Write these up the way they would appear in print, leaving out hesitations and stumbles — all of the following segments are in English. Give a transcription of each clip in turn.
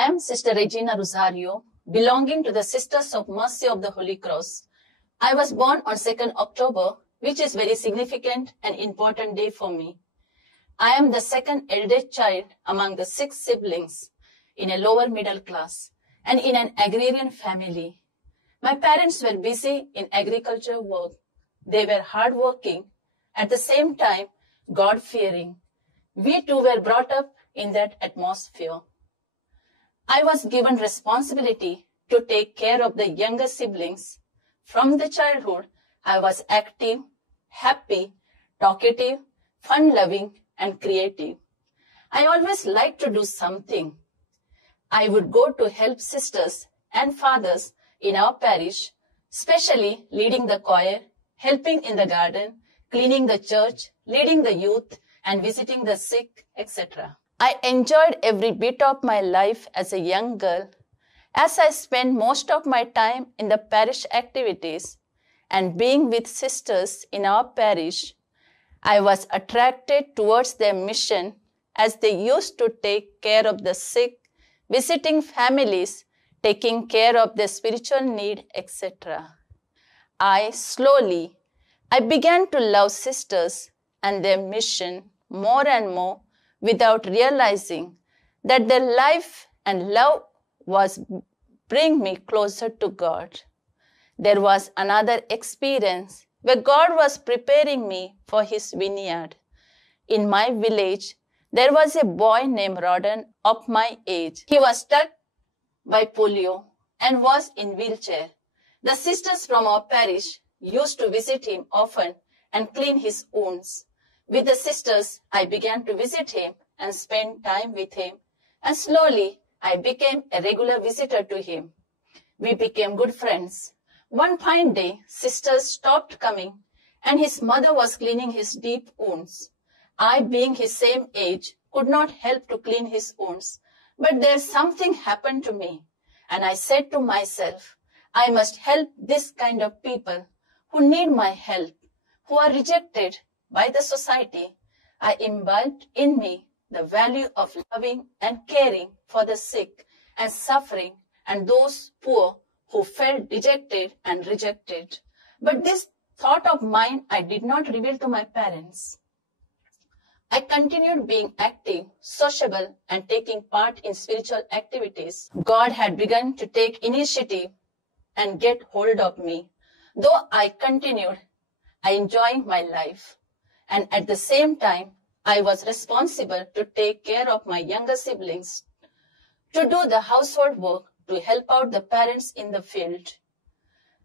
I am Sister Regina Rosario, belonging to the Sisters of Mercy of the Holy Cross. I was born on 2nd October, which is very significant and important day for me. I am the second eldest child among the 6 siblings in a lower middle class and in an agrarian family. My parents were busy in agriculture work. They were hardworking, at the same time God-fearing. We too were brought up in that atmosphere. I was given responsibility to take care of the younger siblings. From the childhood, I was active, happy, talkative, fun-loving, and creative. I always liked to do something. I would go to help sisters and fathers in our parish, especially leading the choir, helping in the garden, cleaning the church, leading the youth, and visiting the sick, etc. I enjoyed every bit of my life as a young girl, as I spent most of my time in the parish activities and being with sisters in our parish. I was attracted towards their mission as they used to take care of the sick, visiting families, taking care of their spiritual need, etc. I began to love sisters and their mission more and more without realizing that their life and love was bring me closer to God. There was another experience where God was preparing me for his vineyard. In my village, there was a boy named Rodden of my age. He was struck by polio and was in wheelchair. The sisters from our parish used to visit him often and clean his wounds. With the sisters, I began to visit him and spend time with him, and slowly I became a regular visitor to him. We became good friends. One fine day, sisters stopped coming, and his mother was cleaning his deep wounds. I, being his same age, could not help to clean his wounds, but there something happened to me, and I said to myself, I must help this kind of people who need my help, who are rejected by the society. I imbibed in me the value of loving and caring for the sick and suffering and those poor who felt dejected and rejected. But this thought of mine I did not reveal to my parents. I continued being active, sociable, and taking part in spiritual activities. God had begun to take initiative and get hold of me. Though I continued, I enjoyed my life. And at the same time, I was responsible to take care of my younger siblings, to do the household work, to help out the parents in the field.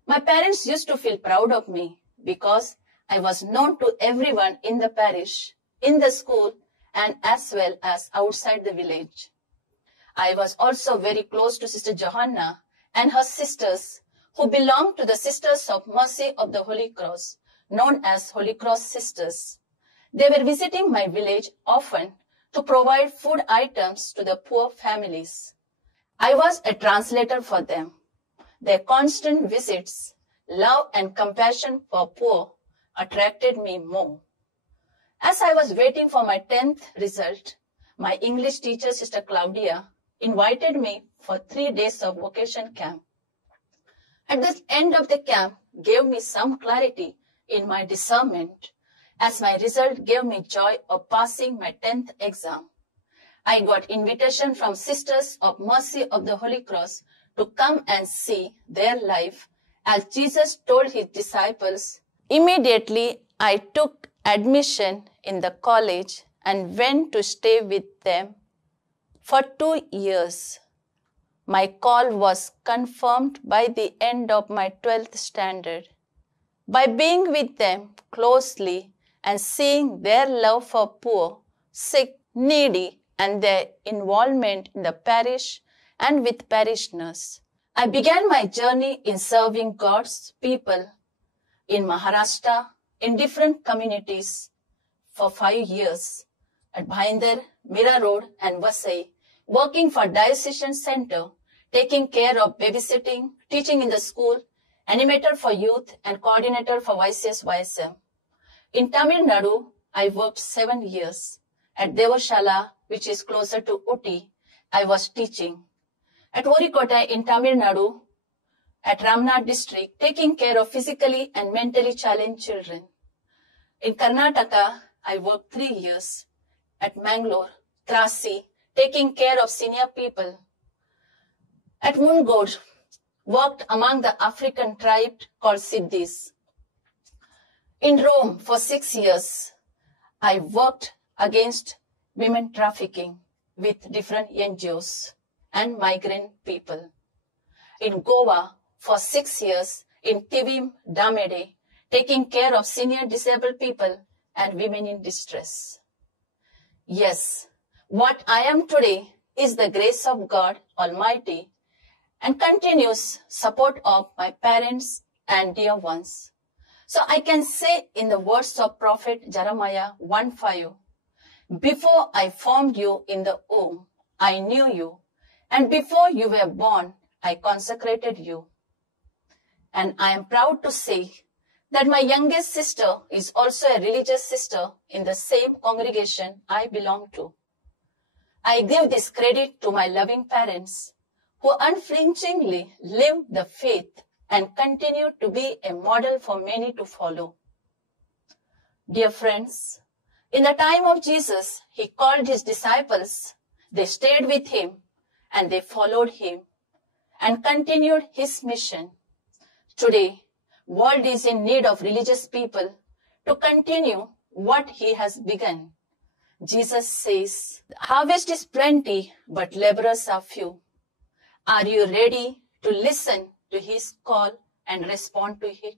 My parents used to feel proud of me because I was known to everyone in the parish, in the school, and as well as outside the village. I was also very close to Sister Johanna and her sisters, who belonged to the Sisters of Mercy of the Holy Cross, known as Holy Cross Sisters. They were visiting my village often to provide food items to the poor families. I was a translator for them. Their constant visits, love and compassion for poor attracted me more. As I was waiting for my 10th result, my English teacher, Sister Claudia, invited me for 3 days of vocation camp. At the end of the camp, gave me some clarity in my discernment, as my result gave me joy of passing my 10th exam. I got invitation from Sisters of Mercy of the Holy Cross to come and see their life as Jesus told his disciples. Immediately, I took admission in the college and went to stay with them for 2 years. My call was confirmed by the end of my 12th standard. By being with them closely and seeing their love for poor, sick, needy, and their involvement in the parish and with parishioners, I began my journey in serving God's people in Maharashtra in different communities for 5 years at Bhayandar, Mira Road, and Vasai, working for Diocesan Center, taking care of babysitting, teaching in the school, animator for youth, and coordinator for YCS-YSM. In Tamil Nadu, I worked 7 years. At Devashala, which is closer to Uti, I was teaching. At Orikotai in Tamil Nadu, at Ramnad district, taking care of physically and mentally challenged children. In Karnataka, I worked 3 years. At Mangalore, Trasi, taking care of senior people. At Mungod, worked among the African tribe called Siddhis. In Rome, for 6 years, I worked against women trafficking with different NGOs and migrant people. In Goa, for 6 years, in Tivim Damede, taking care of senior disabled people and women in distress. Yes, what I am today is the grace of God Almighty and continuous support of my parents and dear ones. So I can say in the words of Prophet Jeremiah 1:5, before I formed you in the womb, I knew you, and before you were born, I consecrated you. And I am proud to say that my youngest sister is also a religious sister in the same congregation I belong to. I give this credit to my loving parents who unflinchingly live the faith and continue to be a model for many to follow. Dear friends, in the time of Jesus, he called his disciples, they stayed with him, and they followed him and continued his mission. Today, world is in need of religious people to continue what he has begun. Jesus says, harvest is plenty, but laborers are few. Are you ready to listen to his call and respond to it?